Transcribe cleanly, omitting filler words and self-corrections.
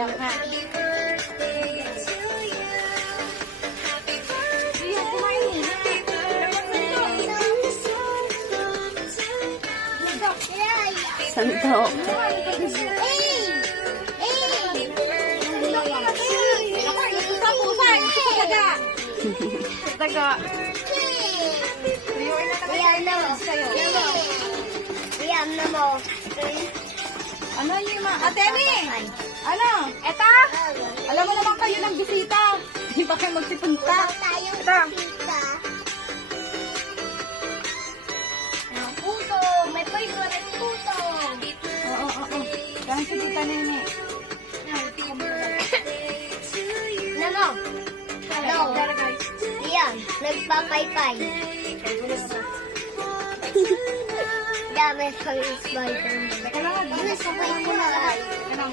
lang ha. Iya, kumain eh. Santo. Taga. Ano yung mga... Ate Emi! Ano? Eta? Alam mo naman kayo ng bisita. Hindi pa kayo magsipunta. Ito. Puto! May favorite puto! Oo. Kaya si Tita Nene. Nano? Ano? Yan, nagpapaypay. Dami sa spider. Teka lang, Ano sa ko na? Teka lang.